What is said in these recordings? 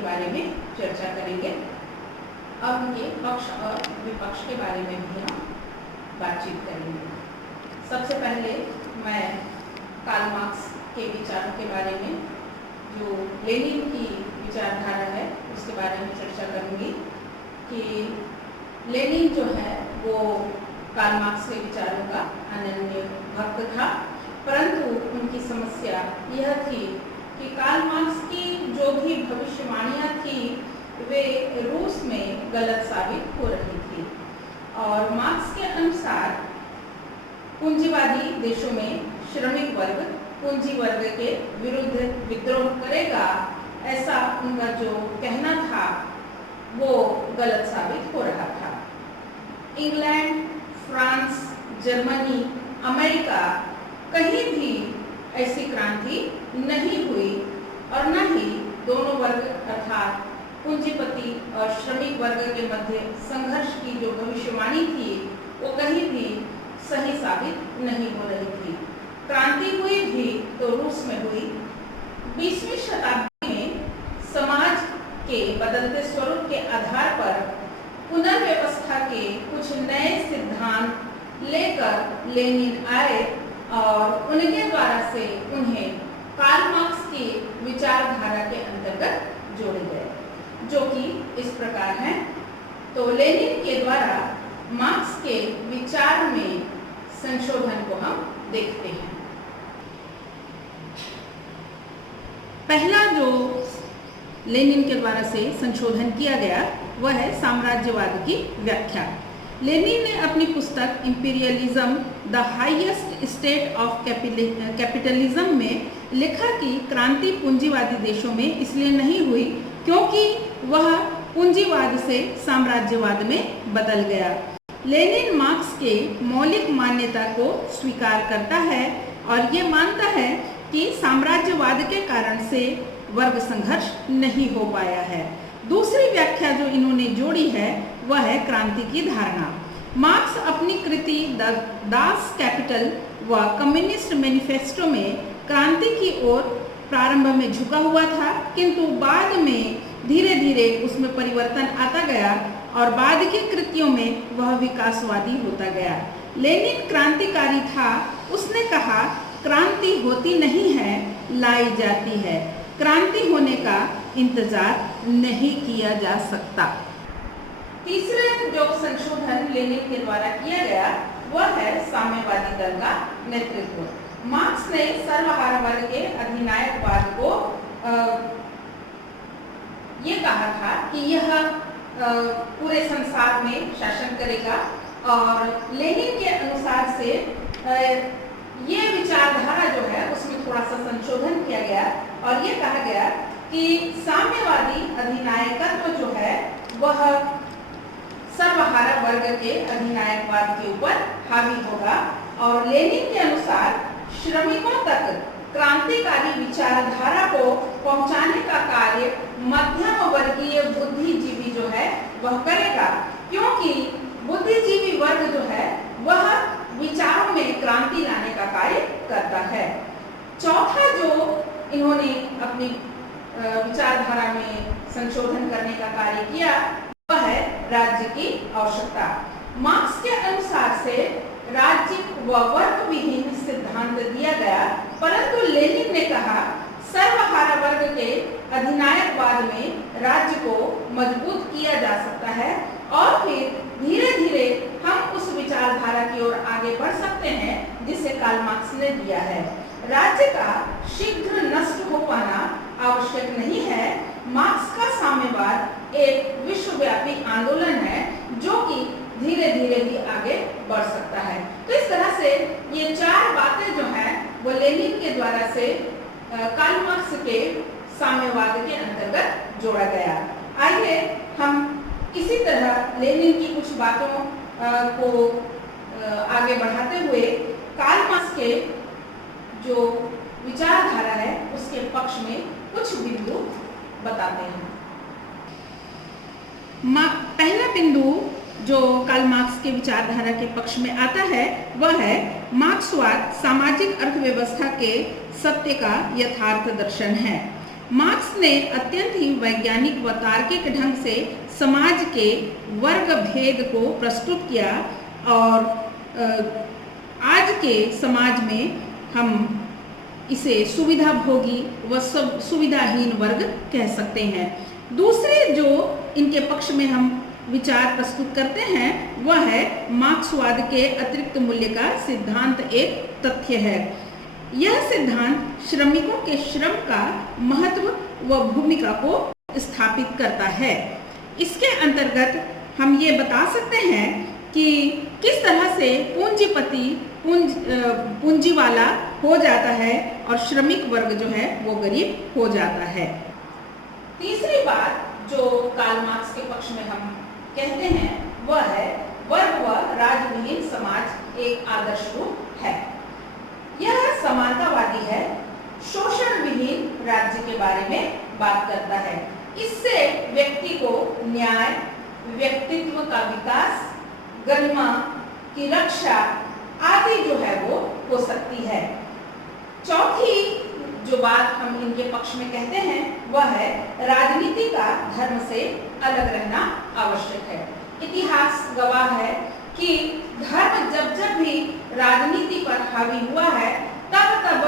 के बारे में चर्चा करेंगे। अब उनके पक्ष और विपक्ष के बारे में भी हम बातचीत करेंगे। सबसे पहले मैं कार्ल मार्क्स के विचारों के बारे में, जो लेनिन की विचारधारा है उसके बारे में चर्चा करूंगी कि लेनिन जो है वो कार्ल मार्क्स के विचारों का अनन्य भक्त था, परंतु उनकी समस्या यह थी कि कार्ल मार्क्स की जो भी भविष्यवाणियां थी वे रूस में गलत साबित हो रही थी और मार्क्स के अनुसार पूंजीवादी देशों में श्रमिक वर्ग पूंजी वर्ग के विरुद्ध विद्रोह करेगा, ऐसा उनका जो कहना था वो गलत साबित हो रहा था। इंग्लैंड, फ्रांस, जर्मनी, अमेरिका कहीं भी ऐसी क्रांति नहीं हुई और न ही दोनों वर्ग अर्थात पूंजीपति और श्रमिक वर्ग के मध्य संघर्ष की जो भविष्यवाणी थी वो कहीं भी सही साबित नहीं हो रही थी। क्रांति हुई भी तो रूस में हुई। 20वीं शताब्दी में समाज के बदलते स्वरूप के आधार पर पुनर्व्यवस्था के कुछ नए सिद्धांत लेकर लेनिन आए और उनके द्वारा से उन्हें कार्ल मार्क्स की विचारधारा के अंतर्गत जोड़े गए, जो कि इस प्रकार हैं। तो लेनिन के द्वारा मार्क्स के विचार में संशोधन को हम देखते हैं। पहला जो लेनिन के द्वारा से संशोधन किया गया वह है साम्राज्यवाद की व्याख्या। लेनिन ने अपनी पुस्तक imperialism the highest state of capitalism में लिखा कि क्रांति पूंजीवादी देशों में इसलिए नहीं हुई क्योंकि वह पूंजीवाद से साम्राज्यवाद में बदल गया। लेनिन मार्क्स के मौलिक मान्यता को स्वीकार करता है और ये मानता है कि साम्राज्यवाद के कारण से वर्ग संघर्ष नहीं हो पाया है। दूसरी व्याख्या जो इन्होंने जोड़ी है वह है क्रांति की धारणा। मार्क्स अपनी कृति द दास कैपिटल व कम्युनिस्ट मैनिफेस्टो में क्रांति की ओर प्रारंभ में झुका हुआ था, किंतु बाद में धीरे धीरे उसमें परिवर्तन आता गया और बाद की कृतियों में वह विकासवादी होता गया। लेनिन क्रांतिकारी था। उसने कहा क्रांति होती नहीं है, लाई जाती है। क्रांति होने का इंतजार नहीं किया जा सकता। तीसरा जो संशोधन लेनिन के द्वारा किया गया वह है साम्यवादी दल का नेतृत्व। मार्क्स ने सर्वहारा वर्ग के अधिनायकवाद को ये कहा था कि यह पूरे संसार में शासन करेगा और लेनिन के अनुसार से ये विचारधारा जो है उसमें थोड़ा सा संशोधन किया गया और ये कहा गया कि साम्यवादी अधिनायकत्व जो है वह सर्वहारा वर्ग के अधिनायकवाद के ऊपर हावी होगा और लेनिन के अनुसार श्रमिकों तक क्रांतिकारी विचारधारा को पहुंचाने का कार्य मध्यम वर्गीय बुद्धिजीवी जो है वह करेगा, क्योंकि बुद्धिजीवी वर्ग जो है वह विचारों में क्रांति लाने का कार्य करता है। चौथा जो इन्होंने अपनी विचारधारा में संशोधन करने का कार्य किया वह है राज्य की आवश्यकता। मार्क्स के अनुसार से राज्य व वर्ग विहीन सिद्धांत दिया गया, परंतु लेनिन ने कहा सर्वहारा वर्ग के अधिनायकवाद में राज्य को मजबूत किया जा सकता है और फिर धीरे धीरे हम उस विचारधारा की ओर आगे बढ़ सकते हैं जिसे कार्ल मार्क्स ने दिया है। राज्य का शीघ्र नष्ट हो पाना आवश्यक नहीं है। मार्क्स का साम्यवाद एक विश्वव्यापी आंदोलन है जो कि धीरे धीरे भी आगे बढ़ सकता है। तो इस तरह से ये चार बातें जो हैं वो लेनिन के द्वारा से कार्ल मार्क्स के साम्यवाद के अंतर्गत जोड़ा गया। आइए हम इसी तरह लेनिन की कुछ बातों को आगे बढ़ाते हुए कार्ल मार्क्स के जो विचारधारा है उसके पक्ष में कुछ बिंदु बताते हैं। पहला बिंदु जो कार्ल मार्क्स के विचारधारा के पक्ष में आता है वह है मार्क्सवाद सामाजिक अर्थव्यवस्था के सत्य का यथार्थ दर्शन है। मार्क्स ने अत्यंत ही वैज्ञानिक व तार्किक ढंग से समाज के वर्ग भेद को प्रस्तुत किया और आज के समाज में हम इसे सुविधा भोगी व सुविधाहीन वर्ग कह सकते हैं। दूसरे जो इनके पक्ष में हम विचार प्रस्तुत करते हैं वह है मार्क्सवाद के अतिरिक्त मूल्य का सिद्धांत एक तथ्य है। यह सिद्धांत श्रमिकों के श्रम का महत्व व भूमिका को स्थापित करता है। इसके अंतर्गत हम ये बता सकते हैं कि किस तरह से पूंजीपति पूंजी वाला हो जाता है और श्रमिक वर्ग जो है वो गरीब हो जाता है। तीसरी बात जो कार्ल मार्क्स के पक्ष में हम कहते हैं वह है वर्ग व राजविहीन समाज एक आदर्श रूप है। यह समानतावादी है, शोषण विहीन राज्य के बारे में बात करता है। इससे व्यक्ति को न्याय, व्यक्तित्व का विकास, गरिमा की रक्षा आदि जो है वो हो सकती है। चौथी जो बात हम इनके पक्ष में कहते हैं वह है राजनीति का धर्म से अलग रहना आवश्यक है। इतिहास गवाह है कि धर्म जब जब भी राजनीति पर हावी हुआ है तब तब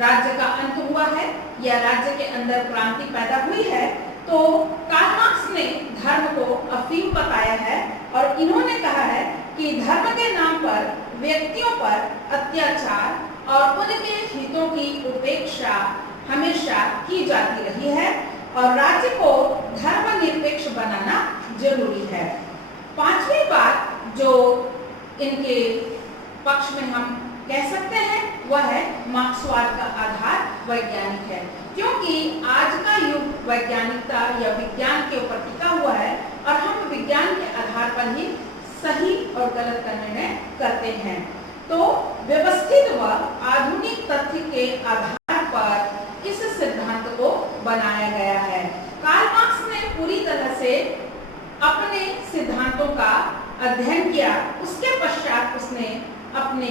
राज्य का अंत हुआ है या राज्य के अंदर क्रांति पैदा हुई है। तो कार्ल मार्क्स ने धर्म को अफीम बताया है और इन्होंने कहा है कि धर्म के नाम पर व्यक्तियों पर अत्याचार और उनके हितों की उपेक्षा हमेशा की जाती रही है और राज्य को धर्मनिरपेक्ष बनाना जरूरी है। पांचवी बात जो इनके पक्ष में हम कह सकते हैं वह है मार्क्सवाद का आधार वैज्ञानिक है, क्योंकि आज का युग वैज्ञानिकता या विज्ञान के ऊपर टिका हुआ है और हम विज्ञान के आधार पर ही सही और गलत का निर्णय करते हैं। तो व्यवस्थित व आधुनिक तथ्य के आधार पर इस सिद्धांत को बनाया गया है। कार्ल मार्क्स ने पूरी तरह से अपने सिद्धांतों का अध्ययन किया, उसके पश्चात उसने अपने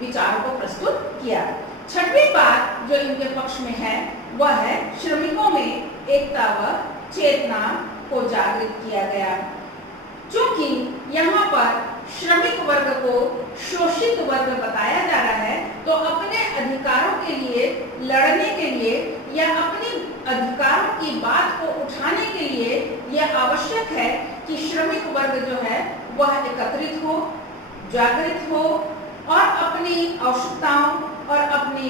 विचारों को प्रस्तुत किया। छठवीं बात जो इनके पक्ष में है वह है श्रमिकों में एकता व चेतना को जागृत किया गया। क्योंकि यहाँ पर श्रमिक वर्ग को शोषित वर्ग बताया जा रहा है, तो अपने अधिकारों के लिए लड़ने के लिए या अपने अधिकारों की बात को उठाने के लिए यह आवश्यक है कि श्रमिक वर्ग जो है वह एकत्रित हो, जागृत हो और अपनी आवश्यकताओं और अपनी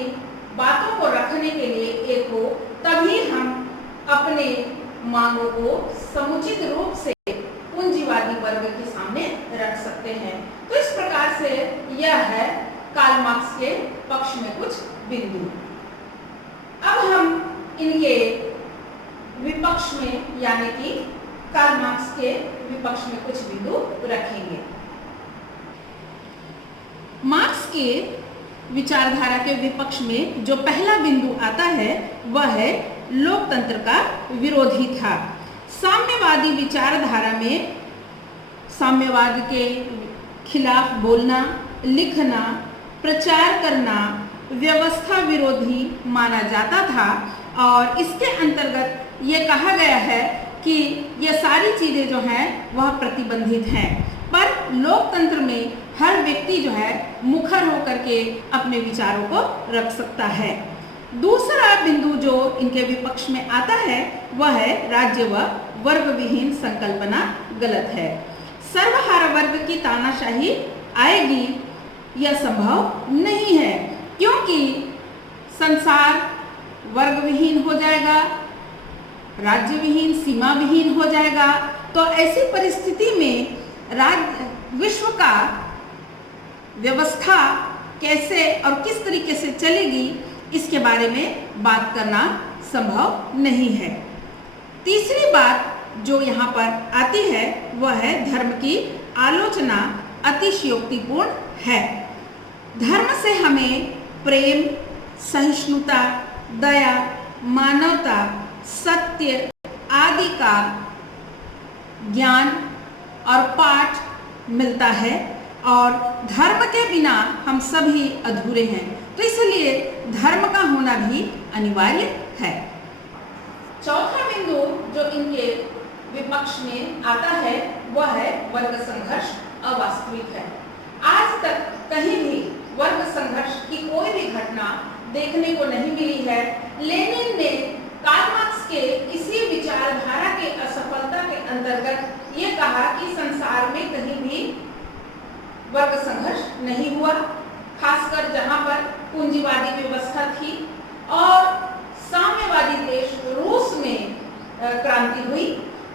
बातों को रखने के लिए एक हो, तभी हम अपने मांगों को समुचित रूप से पूंजीवादी वर्ग के सामने रख सकते हैं। तो इस प्रकार से यह है कार्ल मार्क्स के पक्ष में कुछ बिंदु। अब हम इनके विपक्ष में यानी कि कार्ल मार्क्स के विपक्ष में कुछ बिंदु रखेंगे। मार्क्स के विचारधारा के विपक्ष में जो पहला बिंदु आता है वह है लोकतंत्र का विरोधी था। साम्यवादी विचारधारा में साम्यवाद के खिलाफ बोलना, लिखना, प्रचार करना व्यवस्था विरोधी माना जाता था और इसके अंतर्गत ये कहा गया है कि ये सारी चीज़ें जो हैं वह प्रतिबंधित हैं, पर लोकतंत्र में हर व्यक्ति जो है मुखर होकर के अपने विचारों को रख सकता है। दूसरा बिंदु जो इनके विपक्ष में आता है वह है राज्य व वर्ग विहीन संकल्पना गलत है। सर्वहारा वर्ग की तानाशाही आएगी यह संभव नहीं है, क्योंकि संसार वर्ग विहीन हो जाएगा, राज्य विहीन, सीमा विहीन हो जाएगा। तो ऐसी परिस्थिति में विश्व का व्यवस्था कैसे और किस तरीके से चलेगी इसके बारे में बात करना संभव नहीं है। तीसरी बात जो यहाँ पर आती है वह है धर्म की आलोचना अतिशयोक्तिपूर्ण है। धर्म से हमें प्रेम, सहिष्णुता, दया, मानवता, सत्य आदि का ज्ञान और पाठ मिलता है और धर्म के बिना हम सभी अधूरे हैं। तो इसलिए धर्म का होना भी अनिवार्य है। चौथा बिंदु जो इनके विपक्ष में आता है वह है वर्ग संघर्ष अवास्तविक है। आज तक कहीं भी वर्ग संघर्ष की कोई भी घटना देखने को नहीं मिली है। लेनिन ने कार्ल मार्क्स के इसी विचारधारा के असफलता के अंतर्गत ये कहा कि संसार में कहीं भी वर्ग संघर्ष नहीं हुआ, खासकर जहां पर पूंजीवादी व्यवस्था थी और साम्यवादी देश रूस में क्रांति हुई।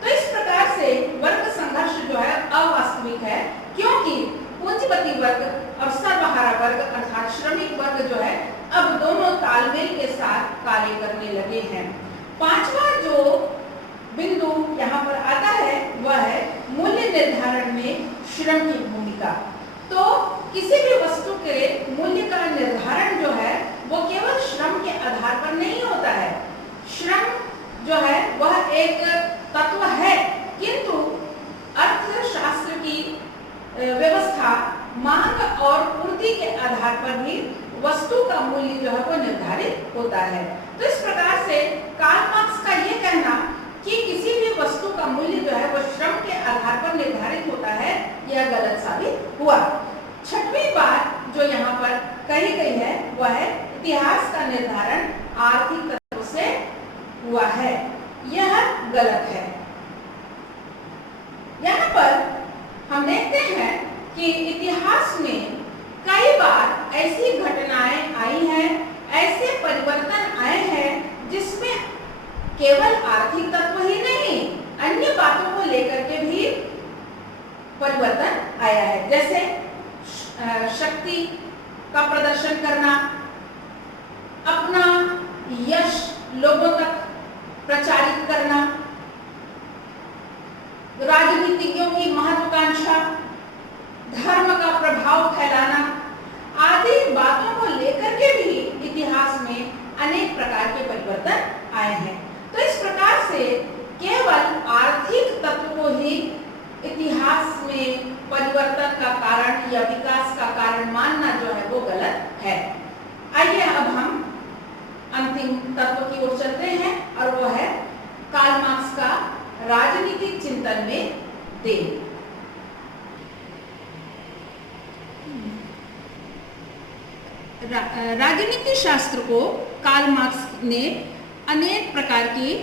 तो इस प्रकार से वर्ग संघर्ष जो है अवास्तविक है, क्योंकि पूंजीपति वर्ग और सर्वहारा वर्ग अर्थात श्रमिक वर्ग जो है अब दोनों तालमेल के साथ कार्य करने लगे हैं। पांचवा जो बिंदु यहाँ पर आता है वह है मूल्य निर्धारण में श्रम की भूमिका। तो किसी भी वस्तु के मूल्य का निर्धारण जो है वो केवल श्रम के आधार पर नहीं होता है। श्रम जो है वह एक तत्व है, किंतु अर्थशास्त्र की व्यवस्था मांग और पूर्ति के आधार पर भी वस्तु का मूल्य जो है वो निर्धारित होता है। तो इस प्रकार से कार्ल मार्क्स का ये कहना कि किसी भी वस्तु का मूल्य जो है वो श्रम के आधार पर निर्धारित होता है, यह गलत साबित हुआ। छठवीं बात जो यहाँ पर कही गई है वह है इतिहास का निर्धारण आर्थिक तत्व से हुआ है, यह गलत है। यहाँ पर हम देखते हैं कि इतिहास में कई बार ऐसी घटनाएं आई हैं, ऐसे परिवर्तन आए हैं जिसमें केवल आर्थिक तत्व ही नहीं अन्य बातों को लेकर के भी परिवर्तन आया है। जैसे शक्ति का प्रदर्शन करना, अपना यश लोगों तक प्रचारित करना, राजनीतिज्ञों की महत्वाकांक्षा, धर्म का प्रभाव फैलाना आदि बातों को लेकर के भी इतिहास में अनेक प्रकार के परिवर्तन आए हैं। तो इस प्रकार से केवल आर्थिक तत्व को ही इतिहास में परिवर्तन का कारण या विकास का कारण मानना जो है वो गलत है। आइए अब हम अंतिम तत्व की ओर चलते हैं और वो है कार्ल मार्क्स का राजनीतिक चिंतन में देन। राजनीति शास्त्र को कार्ल मार्क्स ने अनेक प्रकार की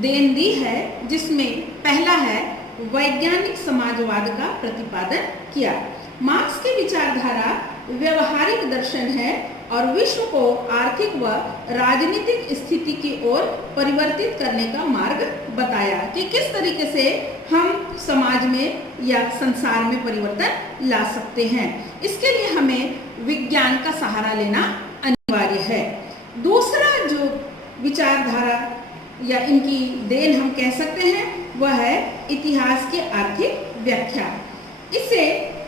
देन दी है, जिसमें पहला है वैज्ञानिक समाजवाद का प्रतिपादन किया। मार्क्स की विचारधारा व्यवहारिक दर्शन है और विश्व को आर्थिक व राजनीतिक स्थिति की ओर परिवर्तित करने का मार्ग बताया कि किस तरीके से हम समाज में या संसार में परिवर्तन ला सकते हैं। इसके लिए हमें विज्ञान का सहारा लेना अनिवार्य है। दूसरा जो विचारधारा या इनकी देन हम कह सकते हैं वह है इतिहास की आर्थिक व्याख्या। इसे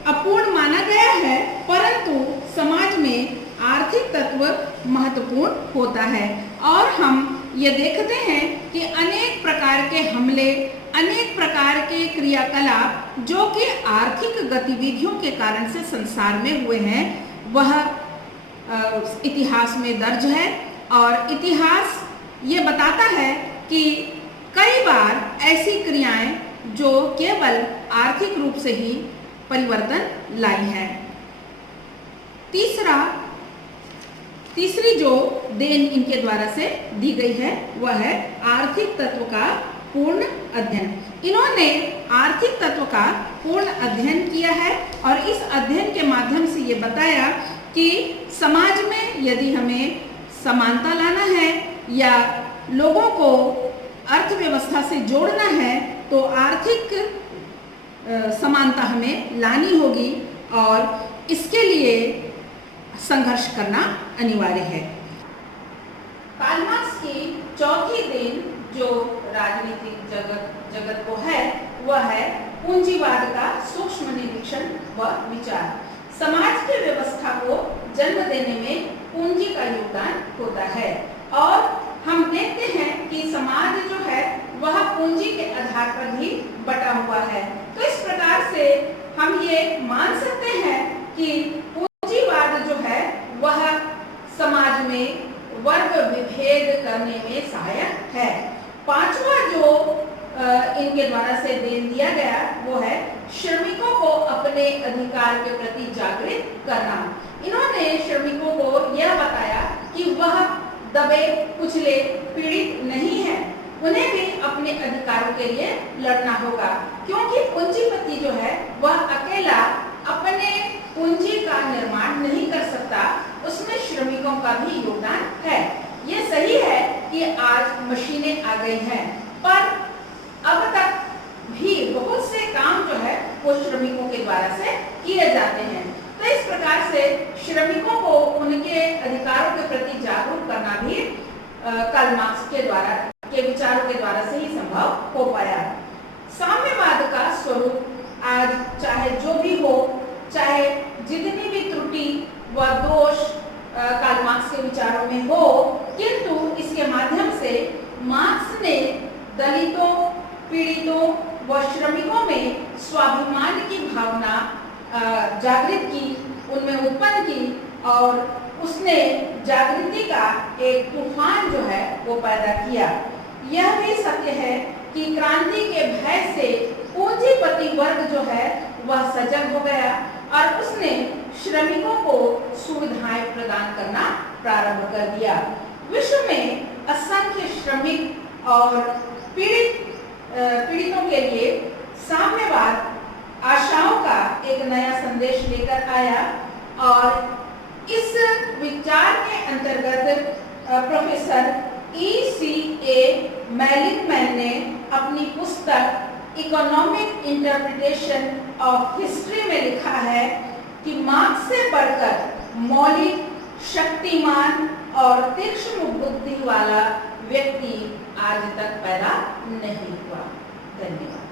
अपूर्ण माना गया है, परंतु समाज में आर्थिक तत्व महत्वपूर्ण होता है और हम ये देखते हैं कि अनेक प्रकार के हमले, अनेक प्रकार के क्रियाकलाप जो कि आर्थिक गतिविधियों के कारण से संसार में हुए हैं वह इतिहास में दर्ज है। और इतिहास ये बताता है कि कई बार ऐसी क्रियाएं जो केवल आर्थिक रूप से ही परिवर्तन लाई हैं। तीसरी जो देन इनके द्वारा से दी गई है वह है आर्थिक तत्व का पूर्ण अध्ययन। इन्होंने आर्थिक तत्व का पूर्ण अध्ययन किया है और इस अध्ययन के माध्यम से ये बताया कि समाज में यदि हमें समानता लाना है या लोगों को अर्थव्यवस्था से जोड़ना है तो आर्थिक समानता हमें लानी होगी और इसके लिए संघर्ष करना अनिवार्य है। कार्ल मार्क्स की चौथी देन जो राजनीतिक जगत को है वह है पूंजीवाद का सूक्ष्म निरीक्षण व विचार। समाज की व्यवस्था को जन्म देने में पूंजी का योगदान होता है और हम देखते हैं कि समाज जो है वह पूंजी के आधार पर भी बटा हुआ है। तो इस प्रकार से हम ये मान सकते हैं कि पूंजीवाद जो है वह भेद करने में सहायक है। पांचवा जो इनके द्वारा से देन दिया गया वो है श्रमिकों को अपने अधिकार के प्रति जागृत करना। इन्होंने श्रमिकों को यह बताया कि वह दबे कुचले पीड़ित नहीं है, उन्हें भी अपने अधिकारों के लिए लड़ना होगा, क्योंकि पूंजीपति जो है वह अकेला अपने पूंजी का निर्माण नहीं कर सकता, उसमें श्रमिकों का भी योगदान है। ये सही है कि आज मशीनें आ गई हैं, पर अब तक भी बहुत से काम जो है वो श्रमिकों के द्वारा से किए जाते हैं। तो इस प्रकार से श्रमिकों को उनके अधिकारों के प्रति जागरूक करना भी कार्ल मार्क्स के विचारों के द्वारा से ही संभव हो पाया। साम्यवाद का स्वरूप आज चाहे जो भी हो, चाहे जितनी भी त्रुटि व दोष कार्ल मार्क्स के विचारों में हो, किंतु इसके माध्यम से मार्क्स ने दलितों, पीड़ितों व श्रमिकों में स्वाभिमान की भावना जागृत की, उनमें उत्पन्न की, और उसने जागृति का एक तूफान जो है वो पैदा किया। यह भी सत्य है कि क्रांति के भय से पूंजीपति वर्ग जो है वह सजग हो गया और उसने श्रमिकों को सुविधाएं प्रदान करना प्रारंभ कर दिया। विश्व में असंख्य श्रमिक और पीड़ितों के लिए साम्यवाद आशाओं का एक नया संदेश लेकर आया, और इस विचार के अंतर्गत प्रोफेसर E.C.A. मैलिकमैन ने अपनी पुस्तक इकोनॉमिक इंटरप्रिटेशन ऑफ हिस्ट्री में लिखा है कि मार्क्स से बढ़कर मौलिक, शक्तिमान और तीक्ष्ण बुद्धि वाला व्यक्ति आज तक पैदा नहीं हुआ। धन्यवाद।